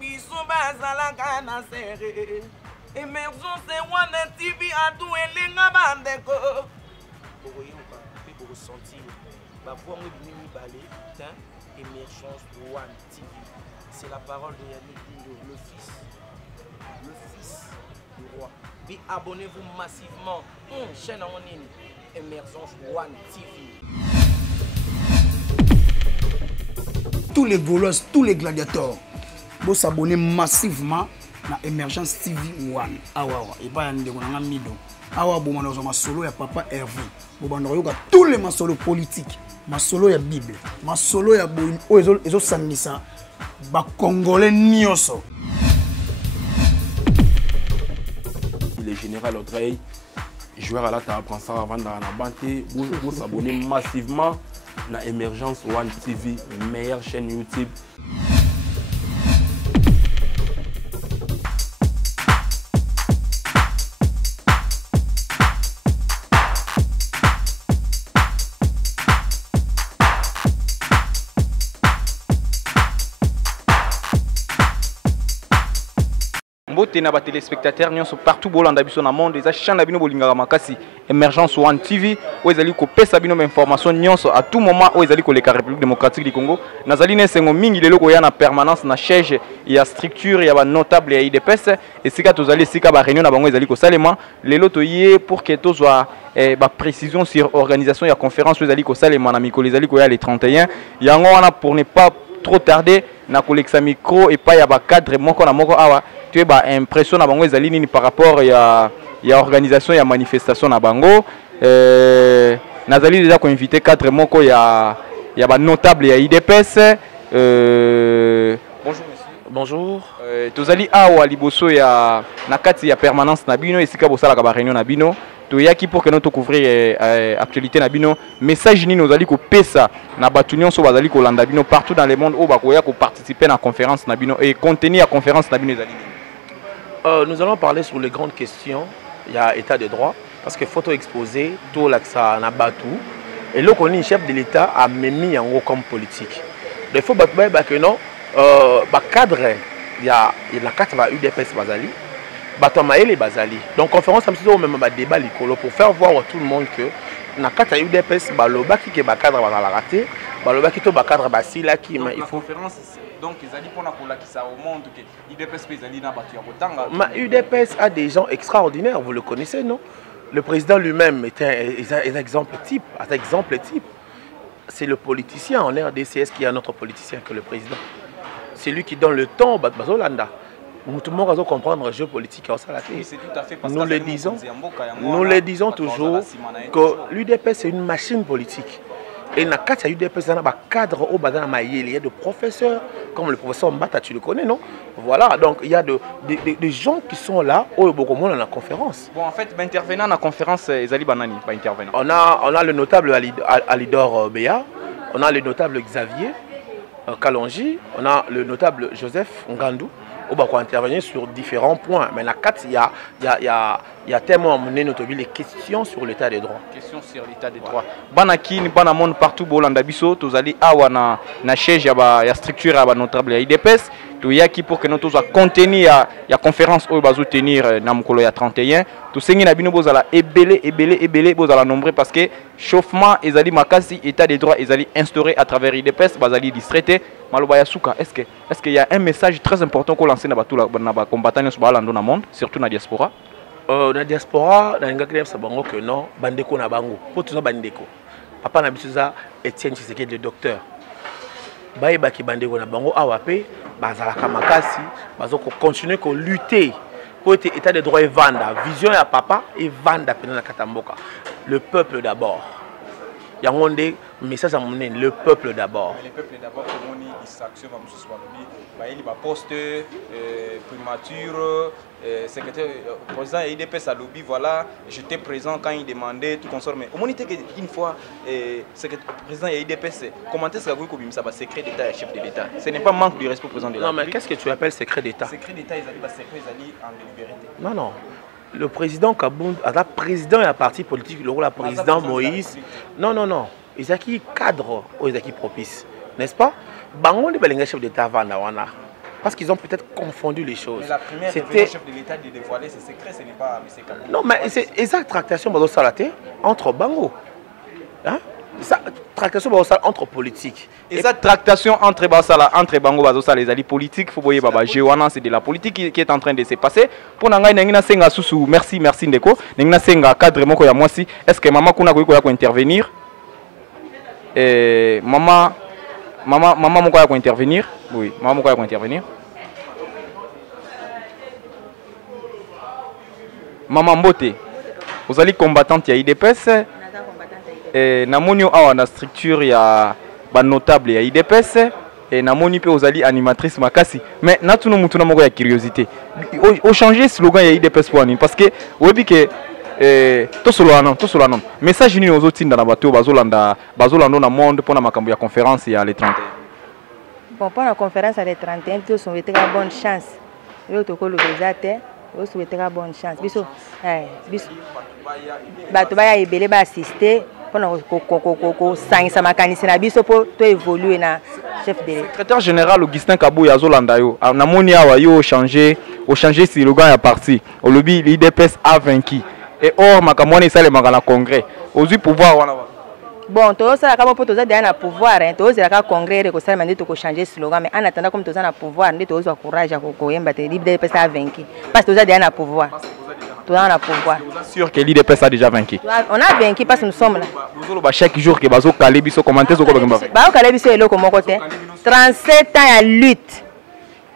biso bazalaka na sere. Émergence wana TV atu elenga bandeko. Bokoyoka pe bokosentir. Ba voix mo bimi balé, Émergence One TV. C'est la parole de Yannick Dindo, le fils du roi. Et abonnez-vous massivement. Chaîne en ligne, Émergence One TV. Tous les Gaulois, tous les gladiateurs, vous s'abonnez massivement à Émergence TV One. Et pas un mido. Ma solo ya papa Hervé. Tous les masolo politiques, ma solo ya Bible, ma solo ya Ezo Sandisa, ba Congolais nioso. Le général Audrey, joueur à la table, prend ça avant dans la banté. Vous s'abonnez massivement à Émergence One TV, meilleure chaîne YouTube. Mbote na ba téléspectateurs nyonso partout bolanda biso na monde eza chaîne na bino bolingaka makasi Émergence One TV o ezali ko pesa bino information nyonso à tout moment o ezali ko leka République démocratique du Congo nazali ne sengo mingi lelo ko ya na permanence na siège ya structure ya ba notable ya IDPS et sika tozali sika ba réunion na bango ezali ko salema lelo to yé pour que tozwa ba précision sur organisation ya conférence ezali ko salema na mikolo ezali ko ya les 31 yango wana pour ne pas trop tarder na koleksa micro et pas ya ba cadre moko na moko awa tu ba impression na bango ezali nini par rapport ya organisation ya manifestation na bango nazali déjà ko inviter cadre moko ya ba notable ya IDPS bonjour monsieur. Bonjour. Tozali awa liboso ya na kati ya permanence na bino esika bosala ka ba réunion na bino to yaki pour que nous couvrir actualité na bino message ni nous allons ko pesa na batu nyonso bazali ko landa bino partout dans le monde où bakoya ko participer na conférence na bino et contenu à conférence na bino ezali. Nous allons parler sur les grandes questions. Il y a état de droit parce que photo exposée tout l'axa na batu et là qu'on est chef de l'État a mis en haut comme politique. Il faut que non cadre il y a la carte va UDPS bazali Batamaël et Bazali. Donc conférence am même débat likolo pour faire voir à tout le monde que na kata UDPS baloba ki ke ba cadre ba la raté, baloba ki to ba cadre ba sila ki il faut conférence donc ils allaient pour la qui ça au monde que UDPS ezali na batu ya kotanga. Ma UDPS a des gens extraordinaires, vous le connaissez non? Le président lui-même est un exemple type, c'est le politicien en RDCS qui est un autre politicien que le président. C'est lui qui donne le temps Bazolanda. Tout le monde doit comprendre le jeu politique. Nous le disons toujours que l'UDPS c'est une machine politique. Et dans le cadre de l'UDPS, il y a des cadres il y a des professeurs, comme le professeur Mbata, tu le connais, non? Voilà, donc il y a des gens qui sont là au Bokomon dans la conférence. Bon, en fait, intervenant dans la conférence, Ezali Banani, pas intervenant. On a le notable Alidor Béa, on a le notable Xavier Kalonji, on a le notable Joseph Ngandou. On va intervenir sur différents points. Mais la 4, il y a tellement amené les questions sur l'état des droits. Questions sur l'état des droits. Banakini, Banamon, partout, Bolanda Bisso, tous allez à na siège, il y a structure, il y a notable IDPS. Tout y a qui pour que nous tous contenir la conférence où nous tenir na mukolo ya 31. Tout ce qui na bino bozala ebele bozala nombreux parce que chauffement ezali makasi état des droits ezali instauré à travers IDPS bazali distraité. Maloba Yasuka, est-ce qu'il y a un message très important qu'on lance dans les combattants sur le monde, surtout dans la diaspora? Dans la diaspora, dans les gens que non, bandeko na bango, pour tout ça bandeko. Papa na bisuza Etienne Tshisekedi le docteur. Baye baki bandeko na bango awape, bazala kamakasi, bazoko continuer ko lutter pour être état de droit et vanda, vision ya papa et vanda pendant la katamboka. Le peuple d'abord. Il y a un message à mon le peuple d'abord. Le peuple d'abord, comme on dit, il s'actionne comme ce soit. Il y a poste, primature, secrétaire, président et IDPS à lobby, voilà. J'étais présent quand il demandait tout consort. Mais au moins, une fois, président et IDPS, comment est-ce que vous avez ça secret d'État et chef de l'État? Ce n'est pas manque du respect au président de la République. Non, mais qu'est-ce que tu appelles secret d'État? Secret d'État, ils allaient en délibérité. Non, non. Le président Kabound, le président et la parti politique, le rôle du président Moïse. Non, non, non. Ils ont cadre ou ils ont propice. N'est-ce pas? Bangon de Balinga chef d'État Vanda wana. parce qu'ils ont peut-être confondu les choses. Mais la première c'était chef de l'État de dévoiler ses secrets, ce n'est pas M. Kabila. Non, mais c'est exact tractation entre Bango. Hein? Ça, tractation entre politiques. Et cette tractation entre Bango Bazosala, les alliés politiques, faut voyez Baba Jewana, c'est de la politique qui est en train de se passer. Pour Nangai Nangina Senga Susu, merci Ndeko. Nangina Senga cadre moko ya mwasi. Est-ce que maman kuna ko intervenir? Maman moko ya ko intervenir? Oui, maman moko ya ko intervenir. Maman Mbote, vous allez combattante ya IDPS. Namoni awa na structure ya ba notable ya IDPS et namoni pe ozali animatrice makasi mais natuno mutuna moko ya curiosité au changer slogan ya IDPS pour parce que webi que to solo non message ni ozotinda na bato bazolanda na monde pour na makambo ya conférence ya le 31. Bon, pour la conférence à le 31 tous souhaiter bonne chance. Yo to ko lobezate, yo souhaiter bonne chance. Biso bato baya ebele ba assister. Secrétaire général Augustin Kabou Yazolanda yo namoni awa yo changer slogan ya parti au lobby l'IDPS a vaincu et or makamoni ça le magana congrès ozu pouvoir wana bon to ça ka poto za na pouvoir hein to za ka congrès ko ça mandi to ko changer slogan mais en attendant comme to za na pouvoir ndi to zo courage ko yemba te l'IDPS a vaincu parce que to za na pouvoir. On a pouvoir. Je vous assure que l'IDPS a déjà vaincu. On a vaincu parce que nous sommes là. Chaque jour que bazo kalebiso commenter zo ko bagamba. Ba kalebiso elo ko moko te. 37 ans à lutte.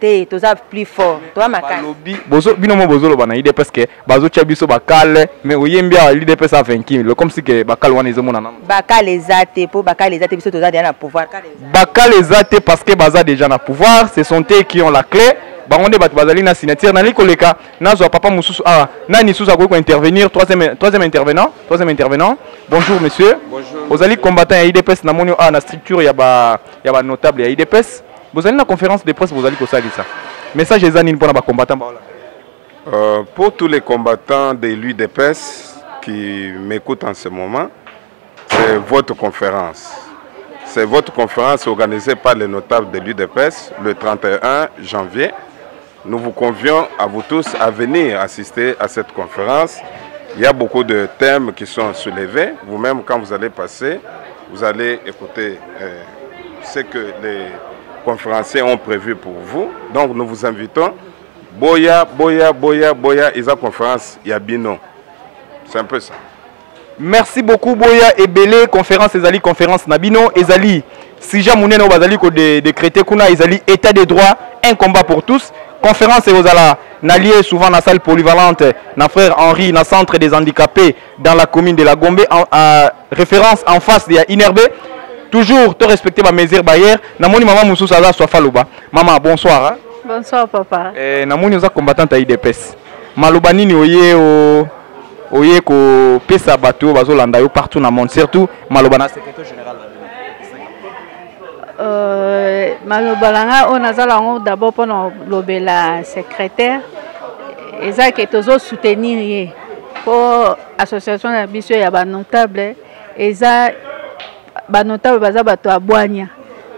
Te to za plus fort. To makala. Lobby bozo binomo bozo lo bana IDPS que bazo chabiso bakale mais oyembia l'IDPS a vaincu. Comme si que bakale wana ezo mona. Bakale ezate po bakale ezate biso to za déjà na pouvoir. Bakale ezate parce que baza déjà na pouvoir, ce sont eux qui ont la clé. Bangonde bat bazali na signature nali koleka nazo papa mususu nani susu ko intervenir troisième intervenant. Bonjour monsieur. Bonjour. Vous allez combattre à IDPS na monio na structure ya ba notable ya IDPS. Vous allez na conférence de presse vous allez ko ça. Message ezani pour ba combattants ba. Pour tous les combattants de l'UDPS qui m'écoutent en ce moment, c'est votre conférence. C'est votre conférence organisée par les notables de l'UDPS le 31 janvier. Nous vous convions à vous tous à venir assister à cette conférence. Il y a beaucoup de thèmes qui sont soulevés. Vous-même, quand vous allez passer, vous allez écouter ce que les conférenciers ont prévu pour vous. Donc nous vous invitons. Boya, Isa conférence, Yabino. C'est un peu ça. Merci beaucoup Boya Ebele conférence Ezali conférence Nabino Ezali si jamais on bazali ko décréter kuna Ezali état de droit un combat pour tous conférence et ozala nalié souvent dans la salle polyvalente na frère Henri na centre des handicapés dans la commune de la Gombe en référence en face de Inerbe toujours te respecter ma mesure barrière namoni maman Moussou Saza soit faloba maman bonsoir hein? Bonsoir papa namoni oza combattante à IDPS maloba nini oye ko pesa bato bazolanda yo partout dans le monde surtout malobana secrétaire général malobalanga on azala d'abord pour lobela secrétaire eza que tozo soutenir pour association ya biso ya ba notable eza ba notable baza bato abwanya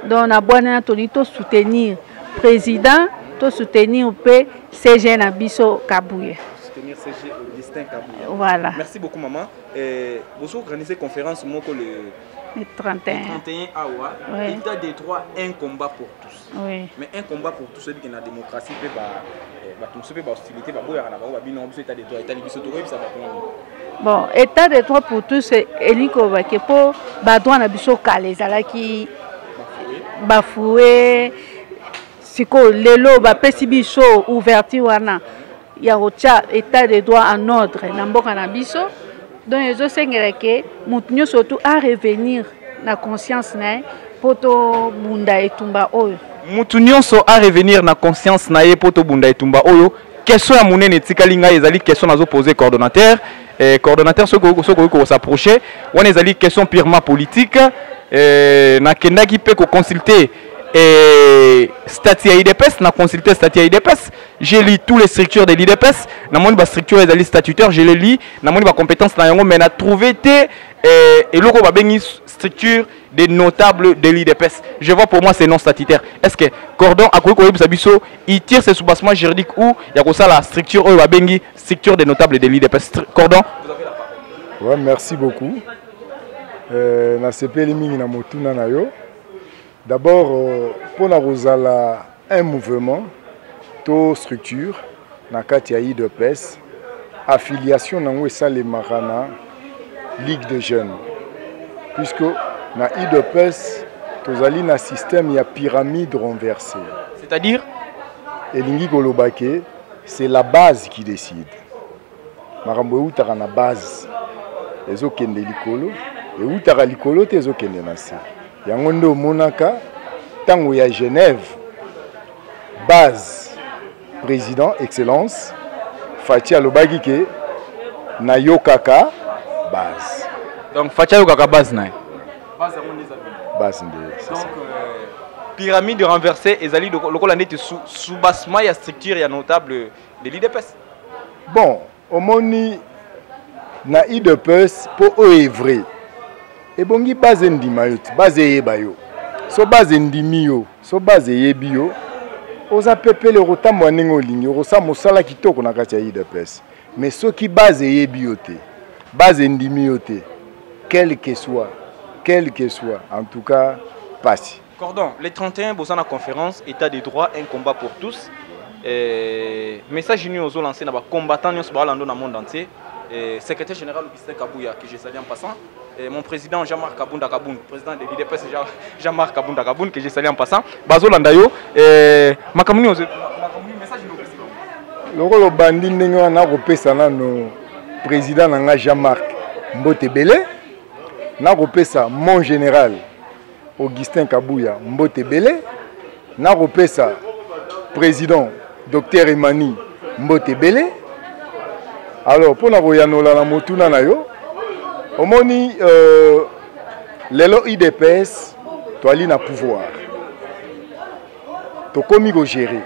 donc na bwanya to lito soutenir président to soutenir pe CG na biso Kabuye. Voilà. Merci beaucoup maman. Vous organisez conférence le 31 awa. Oui. État des droits, un combat pour tous. Oui. Mais un combat pour tous, c'est que la démocratie peut hostilité bon, état des droits pour tous c'est eliko que pour ba droit na biso kale zala ki bafoué siko lelo ba pesi biso ouverture wana ya rocha état de droit en ordre na mboka na biso donc ezo sengela ke mutu surtout à revenir na conscience na poto bunda etumba oyo mutu nyonso à revenir na conscience na ye poto bunda etumba oyo question ya munene tikali ngai ezali question nazo poser coordonnateur coordonnateur soko ko s'approcher wana ezali question purement politique na kendaki pe ko consulter statut à IDPS, na consulté statut à IDPS, j'ai lu tous les structures de l'IDPS, na moni ba structure ezali statutaire, je les lis, na moni ba compétence na yango mais na trouvé et loko babengi structure des notables de l'IDPS. Je vois pour moi c'est non statutaire. Est-ce que Cordon a il tire ses soubassements juridiques ou il y a ça la structure ou babengi structure des notables de l'IDPS. Cordon, vous avez la parole. Ouais, merci beaucoup. Na sepeli mingi na motuna na yo. D'abord pour la Rosala un mouvement to structure na kati ya IDPS affiliation nango esale marana Ligue de jeunes puisque na IDPS tozali na système ya pyramide renversée. C'est-à-dire elingi kolobake c'est la base qui décide. Makambo eutaka na base ezokende likolo eutaka likolo te ezokende na se. Yango nde omonaka tango ya Genève base président excellence Fatia alobaki ke na yokaka base. Donc Fatia yokaka base na. Base nde. Donc pyramide renversée ezali lokola ndeti sous-bassement ya structure ya notable de l'IDPS. Bon, omoni na IDPS po oevre. Ebongi base ndima yo, base yeba yo. So base ndimi yo, so base yebi yo. Oza pepele rotambo ndenge olingi, rosa mosala kitoko na kati ya IDPS. Mais ceux qui base yebi yo te, base ndimi yo te, quel que soit, en tout cas, passe. Cordon, les 31 Bosana conférence, état des droits, un combat pour tous. Message nous aux lancé dans combattants dans le monde entier. Secrétaire général Augustin Kabouya, que j'ai salué en passant. Mon président Jean-Marc Kabounda Kaboun, président de l'IDPS Jean-Marc Kabounda Kaboun, que j'ai salué en passant. Bazo Landayo, Makamuni aux message nous président. Le rôle bandi n'engo na repesa na no président nanga Jean-Marc Mbotebele, na repesa mon général Augustin Kabouya Mbotebele, na repesa président Dr Emani Mbotebele. Alors pour na royanola na motuna na yo omoni lelo IDPS toali na pouvoir tokomi go gérer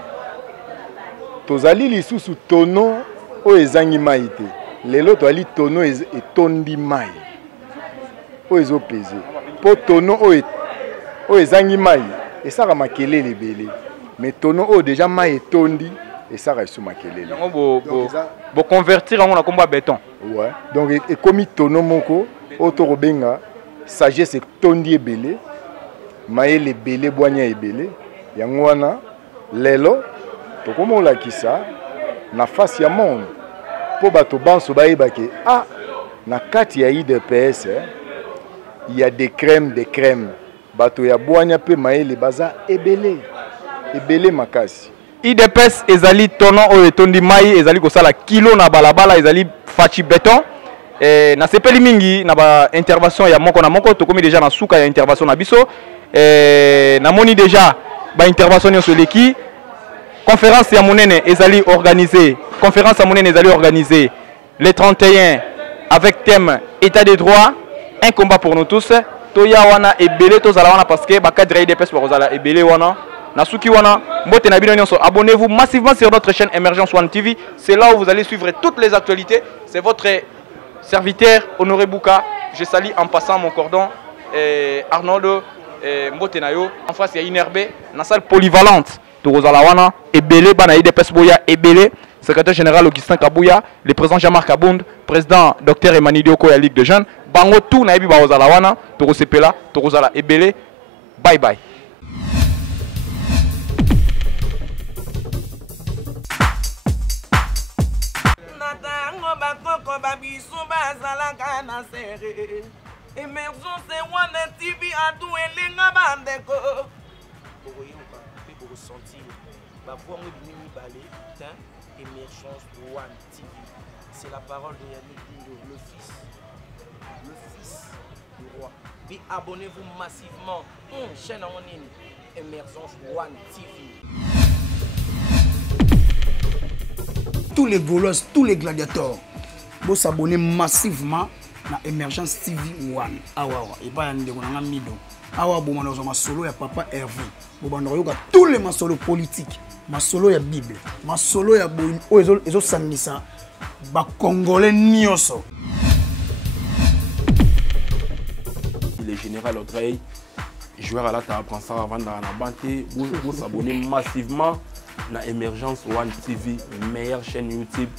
tozali lisusu tono o ezangi mai te lelo toali tono etondi mai o ezo peser po tono o ezangi mai esaka makelele ebele mais tono o déjà mai etondi esaka esu makelele bo convertir en combat béton. Ouais. Donc et comme tono moko auto benga sagesse tondi ebele maele ebele bwanya ebele yango wana lelo tokomola kisa na face ya monde po bato banso bayebake ah na kati ya IDPS il y a des crèmes bato ya bwanya pe maele baza ebele makasi. IDPS ezali tono o etondi mai ezali kosala kilo na balabala ezali fachi béton na sepeli mingi na ba intervention ya moko na moko tokomi déjà na suka ya intervention na biso na moni déjà ba intervention sur leki conférence ya monene ezali organisée le 31 avec thème état des droits un combat pour nous tous toya wana ebele tozala wana parce que ba cadre IDPS ba kozala ebele wana. Abonnez-vous massivement sur notre chaîne Emergence One TV. C'est là où vous allez suivre toutes les actualités. C'est votre serviteur Honoré Bouka. Je salue en passant mon cordon Arnoldo Mbotenayo. En face, il y a Inerbe. Dans la salle polyvalente. Torozalawana, Ebele, Banaïde Pesboya, Ebele. Secrétaire général Augustin Kabouya. Le président Jean-Marc Kabound. Président Dr Emani Dioko, la Ligue de Jeunes. Bango tout, Naïbi Baozalawana. Torosepela, Torozala, Ebele. Bye bye. Emergence One TV a tout elenga bandeko. Bokoyoka pe bokosentir ba voix mo bimi balé tin Emergence One TV. C'est la parole de Yannick Dindo, le fils du roi. Puis abonnez-vous massivement chaîne en ligne Emergence One TV. Tous les Gaulois, tous les gladiateurs, vous s'abonnez massivement na Emergence TV One. Awawa, et pas yande konanga mido. Awa bo manozo masolo ya papa Hervé. Bo bandoro yoka tous les masolo politiques, masolo ya Bible, masolo ya bo ezo sandisa ba Congolais nyoso. le général Audrey. Joueur à la table, prend ça avant dans la banté. Vous s'abonnez massivement à Emergence One TV, meilleure chaîne YouTube.